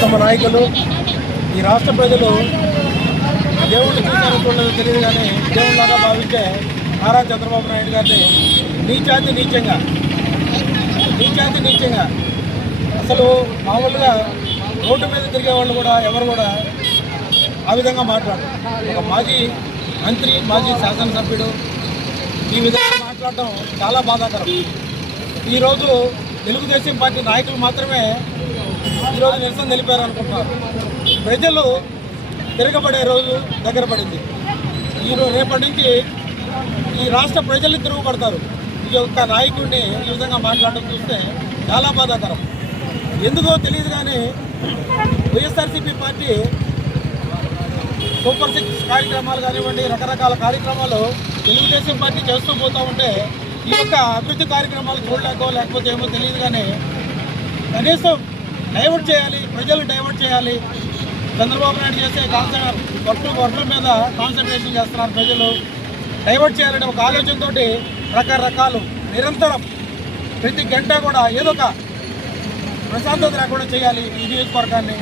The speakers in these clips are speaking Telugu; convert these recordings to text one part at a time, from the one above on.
ప్రియతమ నాయకులు ఈ రాష్ట్ర ప్రజలు దేవుడిని చూసారో చూడలేదో తెలియదు కానీ దేవుడిలాగా భావించే నారా చంద్రబాబు నాయుడు గారిని నీచంగా అసలు మామూలుగా రోడ్డు మీద తిరిగే వాళ్ళు కూడా ఎవరు కూడా ఆ విధంగా మాట్లాడరు. ఒక మాజీ మంత్రి, మాజీ శాసనసభ్యుడు ఈ విధంగా మాట్లాడటం చాలా బాధాకరం. ఈరోజు తెలుగుదేశం పార్టీ నాయకులు మాత్రమే ఈరోజు నిరసన తెలిపారు అనుకుంటున్నారు. ప్రజలు తిరగబడే రోజు దగ్గర పడింది. రేపటి నుంచి ఈ రాష్ట్ర ప్రజలు తిరుగుపడతారు. ఈ యొక్క నాయకుడిని ఈ విధంగా మాట్లాడడం చూస్తే చాలా బాధాకరం. ఎందుకో తెలియదు కానీ వైఎస్ఆర్సీపీ పార్టీ సూపర్ 6 కార్యక్రమాలు కానివ్వండి, రకరకాల కార్యక్రమాలు తెలుగుదేశం పార్టీ చేస్తూ పోతూ ఉంటే ఈ యొక్క అభివృద్ధి కార్యక్రమాలు చూడలేకో లేకపోతే ఏమో తెలియదు కానీ కనీసం డైవర్ట్ చేయాలి, ప్రజలు డైవర్ట్ చేయాలి. చంద్రబాబు నాయుడు చేసే వర్కుల మీద కాన్సన్ట్రేషన్ చేస్తున్నారు. ప్రజలు డైవర్ట్ చేయాలనే ఒక ఆలోచనతో రకరకాలు నిరంతరం ప్రతి గంట కూడా ఏదో ఒక ప్రశాంతత లేకుండా చేయాలి. ఈ నియోజకవర్గాన్ని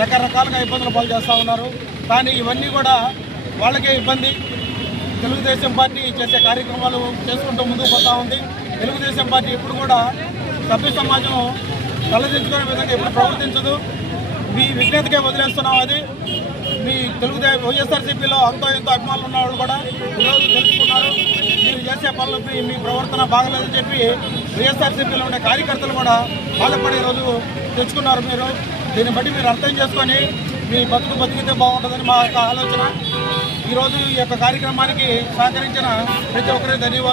రకరకాలుగా ఇబ్బందులు పాలు చేస్తూ ఉన్నారు. కానీ ఇవన్నీ కూడా వాళ్ళకే ఇబ్బంది. తెలుగుదేశం పార్టీ చేసే కార్యక్రమాలు చేసుకుంటూ ముందుకు పోతూ ఉంది. తెలుగుదేశం పార్టీ ఎప్పుడు కూడా సభ్య సమాజం తలదించుకునే విధంగా ఎప్పుడు ప్రవర్తించదు. మీ విజ్ఞతకే వదిలేస్తున్నాం. అది మీ వైఎస్ఆర్సీపీలో అంతో ఎంతో అభిమానులు ఉన్నవాళ్ళు కూడా ఈరోజు తెలుసుకున్నారు. మీరు చేసే పనులకి మీ ప్రవర్తన బాగలేదని చెప్పి వైఎస్ఆర్సీపీలో ఉండే కార్యకర్తలు కూడా బాధపడే రోజు తెచ్చుకున్నారు. మీరు దీన్ని బట్టి మీరు అర్థం చేసుకొని మీ బతికితే బాగుంటుందని మా యొక్క ఆలోచన. ఈరోజు ఈ యొక్క కార్యక్రమానికి సహకరించిన ప్రతి ఒక్కరికి ధన్యవాదాలు.